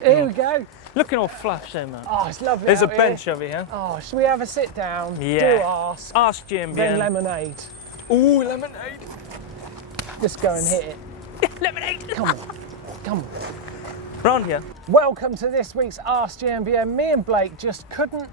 Here we go. Looking all flush there, man. Oh, it's lovely. There's a out bench here. over here. Oh, should we have a sit down? Yeah. Do ask. Ask GMBN. Then lemonade. Ooh, lemonade. Just go and hit it. Lemonade. Come on. Come on. Round here. Welcome to this week's Ask GMBN. Me and Blake just couldn't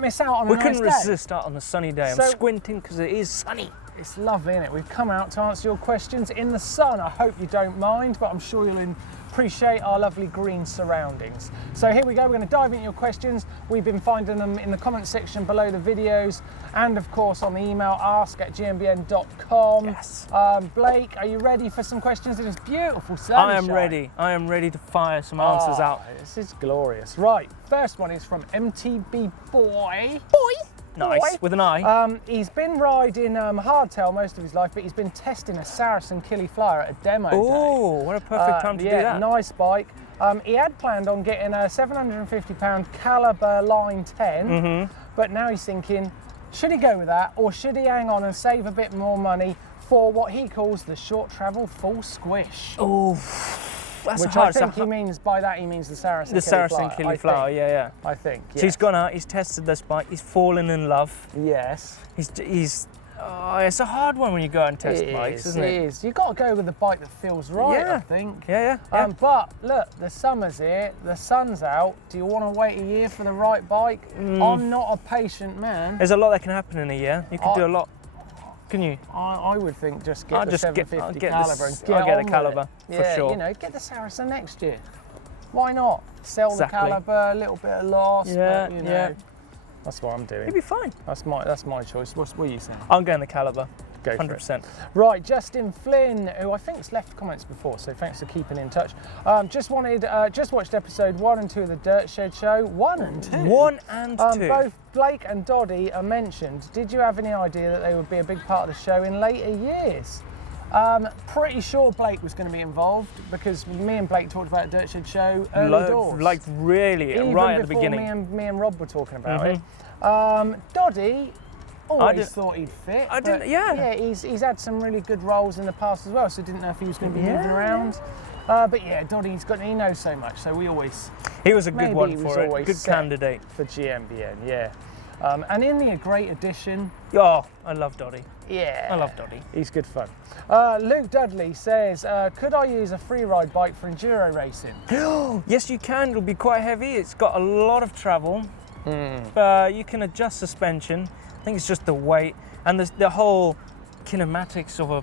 miss out on a We nice couldn't day. resist out on a sunny day. I'm So- squinting because it is sunny. It's lovely, isn't it? We've come out to answer your questions in the sun. I hope you don't mind, but I'm sure you'll appreciate our lovely green surroundings. So here we go, we're going to dive into your questions. We've been finding them in the comment section below the videos and of course on the email ask@gmbn.com. Yes. Blake, are you ready for some questions? It is beautiful sunshine. I am ready. I am ready to fire some answers out. This is glorious. Right, first one is from MTB Boy. Nice, with an eye. He's been riding hardtail most of his life, but he's been testing a Saracen Killy Flyer at a demo day. Oh, what a perfect time to do that. Nice bike. He had planned on getting a 750-pound Caliber Line 10, but now he's thinking, should he go with that, or should he hang on and save a bit more money for what he calls the short travel full squish? Oh, that's Which hard. I think he means the Saracen The Saracen Killy Flower, yeah. I think, yes. So he's gone out, he's tested this bike, he's fallen in love. Yes. It's a hard one when you go out and test bikes, isn't it? It is. You've got to go with the bike that feels right, I think. Yeah. But look, the summer's here, the sun's out. Do you want to wait a year for the right bike? I'm not a patient man. There's a lot that can happen in a year. You can do a lot. Can you? I would think just get the 750 Get Caliber and I'll get a Caliber it. for Yeah, sure. you know, get the Saracen next year. Why not? Sell Exactly. the Caliber, a little bit of loss, Yeah, but, you know. yeah. That's what I'm doing. You'll be fine. That's my choice. What are you saying? I'm going the Caliber. Go for 100%. Right, Justin Flynn, who I think's left comments before, so thanks for keeping in touch. Just watched episode 1 and 2 of the Dirt Shed Show. 1 and 2? 1 and 2. Both Blake and Doddy are mentioned. Did you have any idea that they would be a big part of the show in later years? Pretty sure Blake was going to be involved because me and Blake talked about Dirt Shed Show early doors. Like really, Even right at the beginning. Me and Rob were talking about it. Doddy always thought he'd fit. Yeah, he's had some really good roles in the past as well, so didn't know if he was going to be moving around. But yeah, Doddy, he knows so much, so he was a good one for it, good candidate. For GMBN, yeah. And in the great addition. Oh, I love Doddy. Yeah. I love Doddy. He's good fun. Luke Dudley says, could I use a Freeride bike for enduro racing? Yes, you can. It'll be quite heavy. It's got a lot of travel. You can adjust suspension. I think it's just the weight and the whole kinematics of a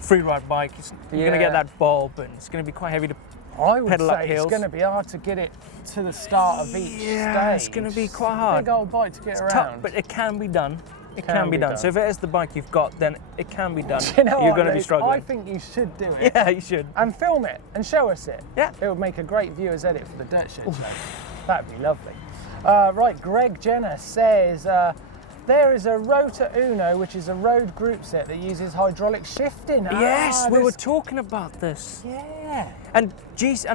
Freeride bike. You're going to get that bulb, and it's going to be quite heavy to I would pedal say up hills. It's going to be hard to get it to the start of each stage. It's going to be quite hard. Big old bike to get around. Tough, but it can be done. It can be done. So if it is the bike you've got, then it can be done. You know You're what, going to be Luke? struggling. I think you should do it. Yeah, you should. And film it and show us it. Yeah. It would make a great viewer's edit for the Dirt Shed Show. That'd be lovely. Right, Greg Jenner says, there is a Rota Uno, which is a road group set that uses hydraulic shifting. Yes, we were talking about this. Yeah. And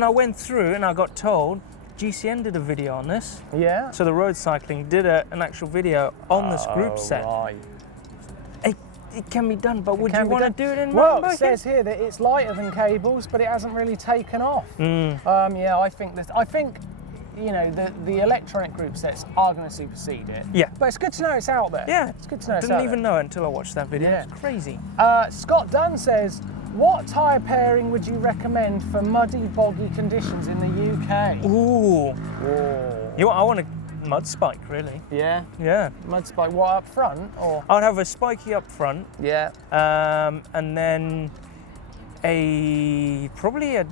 I went through and I got told GCN did a video on this. Yeah. So the road cycling did an actual video on this group set. Right. It can be done, but would you want to do it in Well, mountain it says here that it's lighter than cables, but it hasn't really taken off. Yeah, I think you know, the electronic group sets are going to supersede it. Yeah. But it's good to know it's out there. Yeah. It's good to know it's out Didn't even know it until I watched that video. Yeah. It's crazy. Scott Dunn says, what tyre pairing would you recommend for muddy, boggy conditions in the UK? Ooh. I want a mud spike, really. Yeah? Yeah. Mud spike, what, up front? Or? I'd have a spiky up front. Yeah. And then probably a,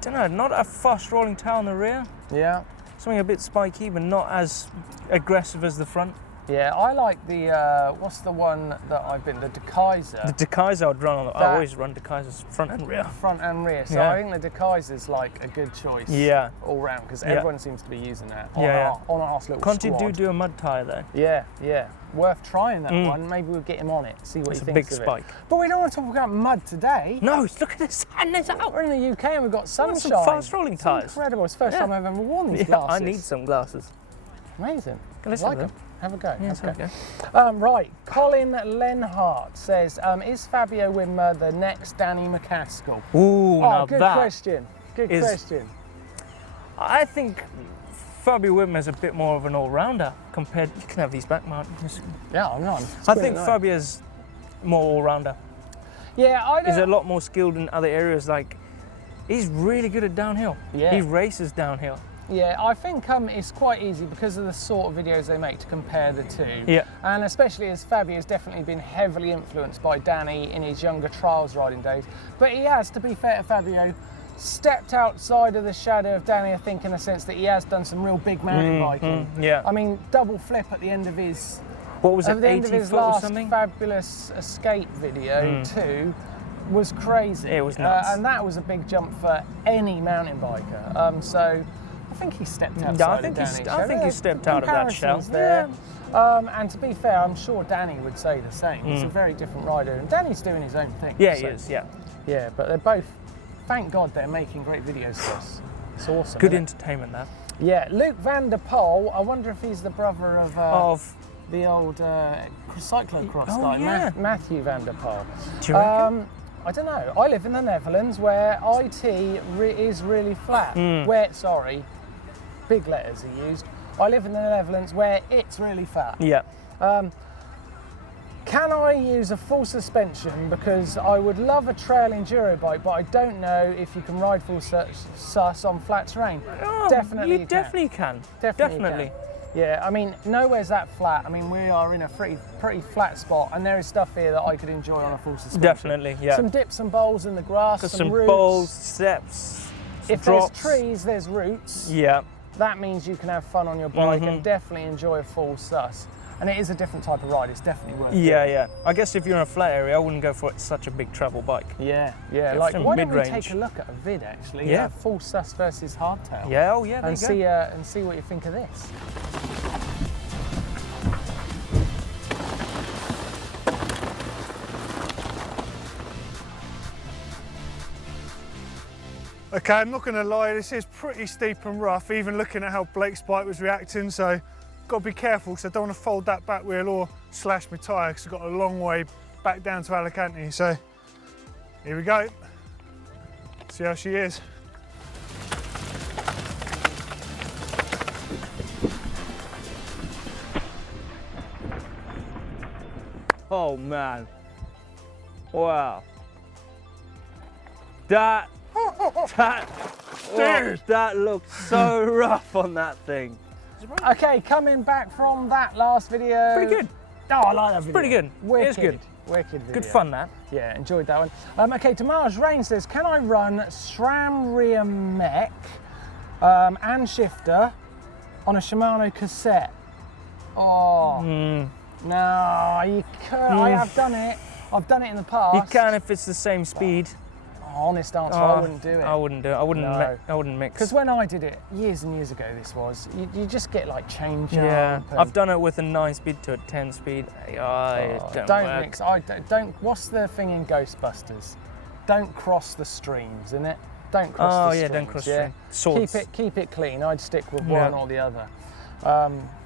don't know, not a fast rolling tail on the rear. Yeah. Something a bit spiky, but not as aggressive as the front. Yeah, I like the, what's the one that the Dekaiser. The Dekaiser I'd run on. I always run Dekaisers front and rear. Front and rear. So Yeah. I think the Dekaiser's like a good choice. Yeah. All round, because everyone seems to be using that on our little Can't squad. you do a mud tyre though? Yeah. Worth trying that one. Maybe we'll get him on it, see what It's he a thinks big of spike. it. But we don't want to talk about mud today. No, look at the sun, it's out. We're in the UK and we've got sunshine. Some fast rolling It's tyres. incredible. It's the first time I've ever worn these glasses. I need some glasses. Amazing. Let's like have them. Have a go. Yeah, Have a okay. go. Right, Colin Lenhart says, is Fabio Wimmer the next Danny MacAskill? Ooh, now good that. question. Good question. I think Fabio Whitmer's a bit more of an all-rounder compared. You can have these back, Martin. Yeah, I'm not. I think Fabio's more all-rounder. Yeah, I don't. He's a lot more skilled in other areas. Like, he's really good at downhill. Yeah. He races downhill. Yeah, I think it's quite easy because of the sort of videos they make to compare the two. Yeah. And especially as Fabio's definitely been heavily influenced by Danny in his younger trials riding days. But he has, to be fair to Fabio, stepped outside of the shadow of Danny, I think, in the sense that he has done some real big mountain biking. Yeah. I mean, double flip at the end of his... What was it, at the end of 80 his foot or last something? fabulous escape video too was crazy. It was nuts. And that was a big jump for any mountain biker. So I think he stepped outside of Danny's I think he stepped out of that shell. There. And to be fair, I'm sure Danny would say the same. He's a very different rider, and Danny's doing his own thing. Yeah, he is, yeah. Yeah, but they're both, thank God they're making great videos for us. It's awesome. Good entertainment, that. Yeah, Luke van der Poel, I wonder if he's the brother of the old cyclocross guy, yeah. Matthew van der Poel. Do you reckon? I don't know. I live in the Netherlands where IT is really flat. Big letters are used. I live in the Netherlands where it's really flat. Yeah. Can I use a full suspension? Because I would love a trail enduro bike, but I don't know if you can ride full sus on flat terrain. Oh, Definitely you definitely can. Definitely. Can. Yeah, I mean, nowhere's that flat. I mean, we are in a pretty flat spot, and there is stuff here that I could enjoy on a full suspension. Definitely, yeah. Some dips and bowls in the grass, some roots. Bowls, steps, if drops. There's trees, there's roots. Yeah. That means you can have fun on your bike and definitely enjoy a full sus. And it is a different type of ride. It's definitely worth it. Yeah. I guess if you're in a flat area, I wouldn't go for such a big travel bike. Yeah. Like why don't we mid-range. take a look at a vid actually? Yeah. Full sus versus hardtail. Yeah. There and you go. and see what you think of this. Okay, I'm not going to lie, this is pretty steep and rough, even looking at how Blake's bike was reacting, so got to be careful because I don't want to fold that back wheel or slash my tyre because I've got a long way back down to Alicante. So here we go, see how she is. Oh man, wow. That looks so rough on that thing. Okay, coming back from that last video. Pretty good. Oh, I like that video. Pretty good. Wicked. It is good. Wicked video. Good fun, that. Yeah, enjoyed that one. Okay, Damage Rain says, can I run SRAM rear mech and shifter on a Shimano cassette? Oh, no, you can't. I have done it. I've done it in the past. You can if it's the same speed. Honest answer, I wouldn't do it. I wouldn't do it. I wouldn't mix. Because when I did it years and years ago, you just get like change. Yeah, I've done it with a 9-speed to a 10-speed. Don't mix. Don't. What's the thing in Ghostbusters? Don't cross the streams, isn't it? Don't cross the streams. Don't cross the streams. Keep it clean. I'd stick with one or the other.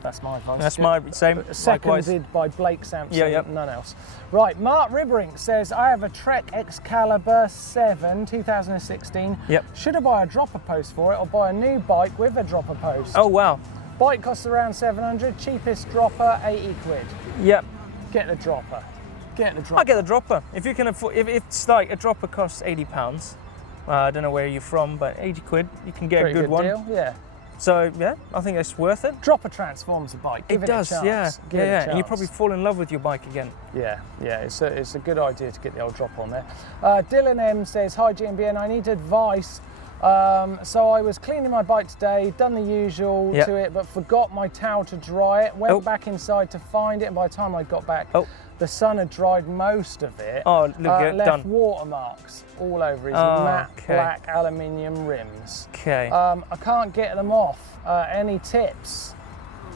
That's my advice. That's my same. Seconded by Blake Sampson, none else. Right, Mark Ribberink says, I have a Trek Excalibur 7 2016. Yep. Should I buy a dropper post for it or buy a new bike with a dropper post? Oh wow. Bike costs around 700, cheapest dropper 80 quid. Yep. Get the dropper. Get the dropper. I get the dropper. If you can afford, if it's like a dropper costs £80, I don't know where you're from, but 80 quid, you can get Pretty a good one. Deal, yeah. So yeah, I think it's worth it. Dropper transforms a bike. Give it does, a chance. yeah. And you probably fall in love with your bike again. Yeah. It's a good idea to get the old drop on there. Dylan M says, hi GMBN, I need advice. So I was cleaning my bike today, done the usual to it, but forgot my towel to dry it. Went back inside to find it, and by the time I got back, the sun had dried most of it. Oh, look at it, left done. Watermarks all over his matte black aluminium rims. Okay. I can't get them off. Any tips?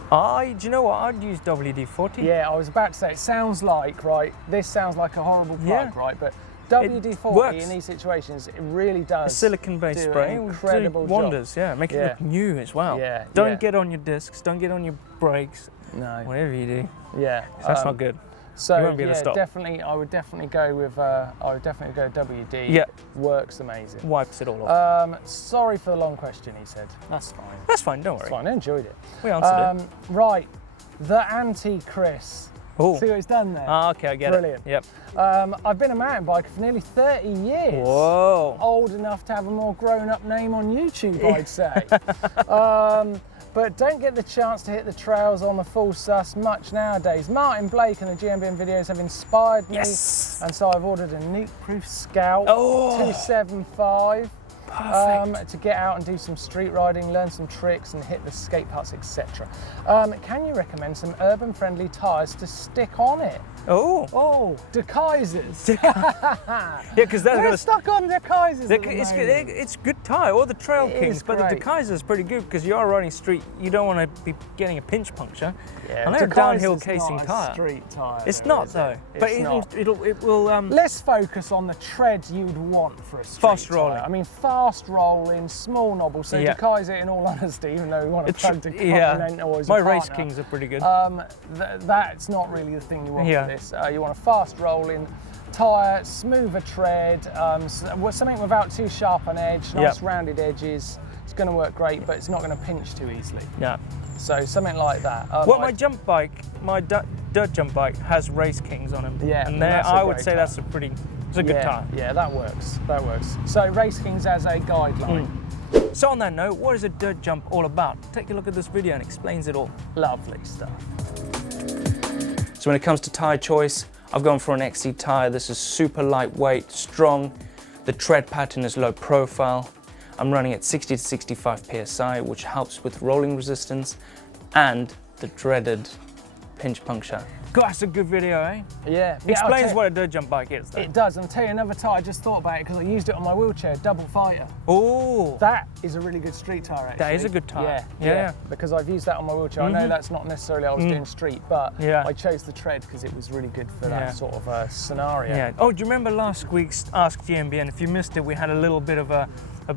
Do you know what? I'd use WD-40. Yeah, I was about to say, it sounds like, this sounds like a horrible plug, right? But WD-40 in these situations, it really does. A silicon-based spray, incredible wonders. job. Yeah, make it look new as well. Yeah. Don't get on your discs. Don't get on your brakes. No. Whatever you do. Yeah. That's not good. So You won't be able to yeah, stop. definitely, I would definitely go with WD. Yeah. Works amazing. Wipes it all off. Sorry for the long question, he said. That's fine. That's fine, don't It's worry. fine, I enjoyed it. We answered it. Right, the anti-Chris. Oh. See what he's done there? Ah, okay, I get Brilliant. it. Yep. I've been a mountain biker for nearly 30 years. Whoa. Old enough to have a more grown-up name on YouTube, I'd say. But don't get the chance to hit the trails on the full sus much nowadays. Martin Blake and the GMBN videos have inspired me. Yes. And so I've ordered a nuke-proof Scout Oh. 275. Perfect. To get out and do some street riding, learn some tricks and hit the skate parks, etc. Can you recommend some urban-friendly tyres to stick on it? Oh. Oh, De Kaisers. Yeah, because that's We're got a stuck on De Kaisers. it's good tyre, or the Trail It Kings, is but the great. De Kaiser's pretty good because you are riding street. You don't want to be getting a pinch puncture. Yeah, I know a De downhill Kaiser's casing not a tyre. street tyre. It's though, not is though, it? but It's not. it will. Let's focus on the tread you'd want for a street Fast tyre. rolling. I mean, fast rolling, small knobble. So Yeah. De Kaiser, in all honesty, even though we want to plug De Continental as a My partner, Race Kings are pretty good. that's not really the thing you want Yeah. for this. You want a fast rolling tyre, smoother tread, something without too sharp an edge, nice rounded edges. It's going to work great, but it's not going to pinch too easily. Yeah. So something like that. Well, my jump bike, my dirt jump bike, has Race Kings on them. Yeah, and that's a I would great say tyre. that's a pretty, it's a good tyre. Yeah, that works. That works. So Race Kings as a guideline. So on that note, what is a dirt jump all about? Take a look at this video and it explains it all. Lovely stuff. So when it comes to tyre choice, I've gone for an XC tyre. This is super lightweight, strong. The tread pattern is low profile. I'm running at 60 to 65 PSI, which helps with rolling resistance and the dreaded pinch puncture. God, that's a good video, eh? Yeah. Explains what a dirt jump bike is, though. It does. And I'll tell you another tyre, I just thought about it because I used it on my wheelchair, double fighter. Oh, That is a really good street tyre, actually. that is a good tyre. Yeah. Because I've used that on my wheelchair. I know that's not necessarily I was doing street, but I chose the tread because it was really good for that sort of scenario. Yeah. Oh, do you remember last week's Ask GMBN? If you missed it, we had a little bit of a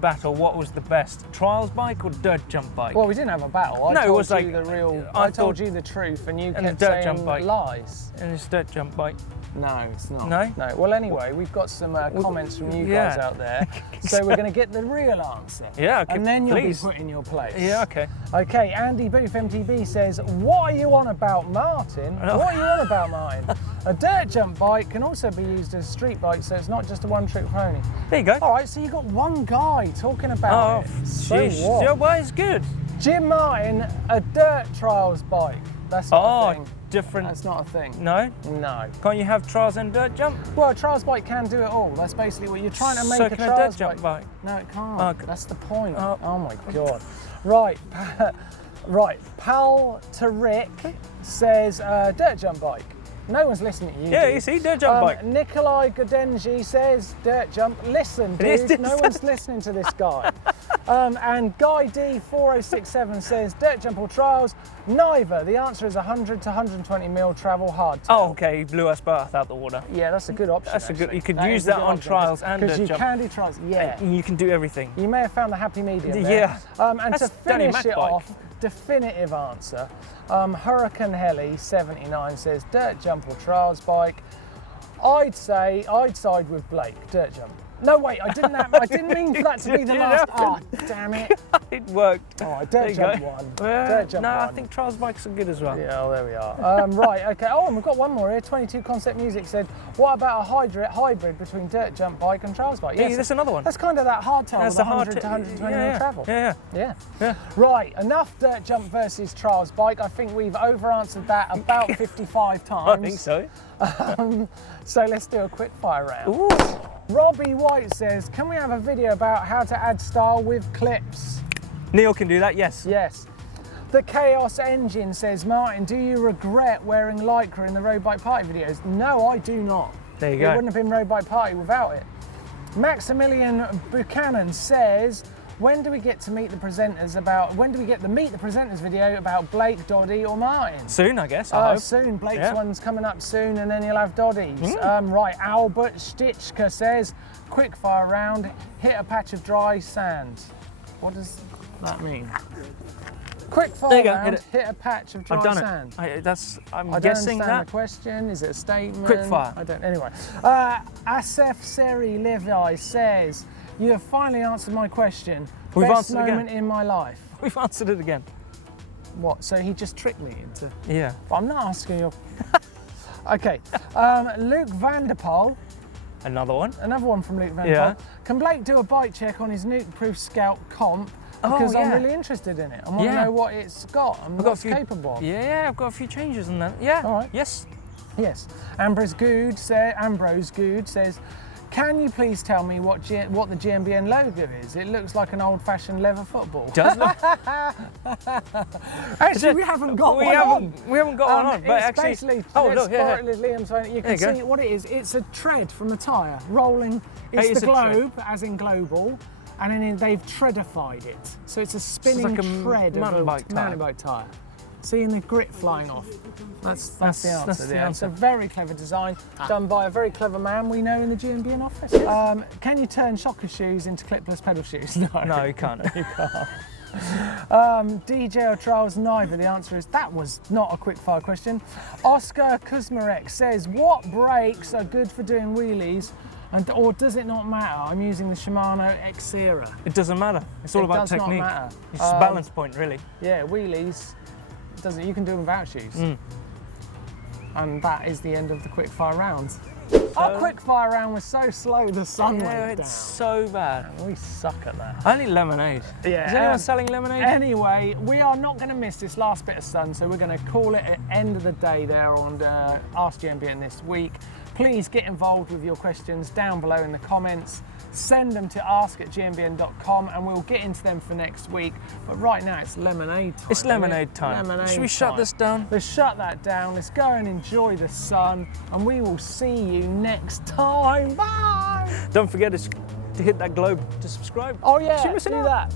battle. What was the best, trials bike or dirt jump bike? Well, we didn't have a battle. No, I it told was you like- the real. I I told thought- you the truth, and you and the kept dirt saying jump bike. lies. And it's dirt jump bike. No, it's not. No? No. Well, anyway, we've got some comments from you guys out there, so we're going to get the real answer. Yeah, okay, And then you'll please. be put in your place. Yeah, okay. Okay, Andy Booth MTB says, what are you on about, Martin? What are you on about, Martin? A dirt jump bike can also be used as a street bike, so it's not just a one-trick pony. There you go. All right, so you've got one guy talking about it. So jeez. what? Yeah, well, it's good. Jim Martin, a dirt trials bike. That's not a thing. Different. That's not a thing. No? No. Can't you have trials and dirt jump? Well, a trials bike can do it all. That's basically what you're trying to make So a can a trials dirt jump bike? No, it can't. Okay. That's the point. Oh. Oh my God. Right. Right. Pal to Rick says dirt jump bike. No one's listening to you. Yeah, dude. you see, dirt jump bike. Nikolai Godenji says dirt jump. Listen, It dude. is No one's listening to this guy. And Guy D4067 says dirt jump or trials. Neither. The answer is 100 to 120 mil travel hard. Oh, okay, he blew us both out the water. Yeah, that's a good option. That's a good- actually. you could That use is a that good on option, trials and because dirt you jump. can do trials. Yeah. And you can do everything. You may have found the happy medium there. Yeah. And That's to Danny finish Mac it bike. off, definitive answer. Hurricane Heli 79 says dirt jump or trials bike. I'd say I'd side with Blake. Dirt jump. No, wait, I didn't mean for that to be the It last. happened. Ah, damn it. It worked. All right, There dirt you jump go. one. Well, Dirt jump no, I one. think trials bikes are good as well. Yeah, well, there we are. Right, okay. Oh, and we've got one more here. 22 Concept Music said, what about a hybrid between dirt jump bike and trials bike? Yeah, Yes, that's another one. That's kind of that hardtail That's with the 100 hard to 120 yeah, mil yeah. travel. Yeah. Yeah. Right, enough dirt jump versus trials bike. I think we've over-answered that about 55 times. I think so. So let's do a quick fire round. Ooh. Robbie White says, can we have a video about how to add style with clips? Neil can do that, yes. Yes. The Chaos Engine says, Martin, do you regret wearing lycra in the road bike party videos? No, I do not. There you It go. wouldn't have been road bike party without it. Maximilian Buchanan says, when do we get to meet the presenters video about Blake, Doddy or Martin? Soon, I guess, I hope. Soon. Blake's Yeah. one's coming up soon, and then you'll have Doddy's. Right, Albert Stichka says, quick fire round, hit a patch of dry sand. What does that mean? Quick There fire you go, round, hit a patch of dry I've done sand. it. I'm I don't guessing understand that. the question. Is it a statement? Quick fire. I don't. Anyway, Asef Seri Levi says, "You have finally answered my question. We've Best answered again. moment in my life." We've answered it again. What? So he just tricked me into. Yeah. But I'm not asking you. Okay. Luke Vanderpool. Another one. Another one from Luke Vanderpool. Yeah. Can Blake do a bike check on his nuke-proof Scout comp? Because I'm really interested in it. I want to know what it's got and what it's capable of. Yeah, I've got a few changes in that. Yeah. All right. Yes. Yes. Ambrose Good says, "Can you please tell me what the GMBN logo is? It looks like an old-fashioned leather football." Does look. Actually, we haven't got one on. We haven't got one on. But it's actually, basically, look, Liam's phone. You can There you see what it is. It's a tread from the tyre rolling. It's the globe, as in global, and then they've treadified it. So it's a spinning like a tread mountain of bike a tyre. mountain bike tyre. Seeing the grit flying off. That's the answer. That's the It's a answer. very clever design, done by a very clever man we know in the GMBN office. Can you turn shocker shoes into clipless pedal shoes? No, you can't. You can't. DJ or Trials neither. The answer is that was not a quick fire question. Oscar Kuzmarek says, "What brakes are good for doing wheelies, or does it not matter? I'm using the Shimano Xera." It doesn't matter. It's all about technique. Not matter. It's just balance point, really. Yeah, wheelies. Doesn't you can do them without shoes. And that is the end of the quick fire rounds. Our quick fire round was so slow the sun went down. It's so bad. We suck at that. Only lemonade. Yeah. Is anyone selling lemonade? Anyway, we are not going to miss this last bit of sun, so we're going to call it at end of the day there on Ask GMBN this week. Please get involved with your questions down below in the comments. Send them to ask@gmbn.com and we'll get into them for next week. But right now it's lemonade time. It's lemonade time. Should we shut this down? Let's shut that down. Let's go and enjoy the sun and we will see you next time. Bye! Don't forget to hit that globe to subscribe. Oh yeah, Keep missing do out. that.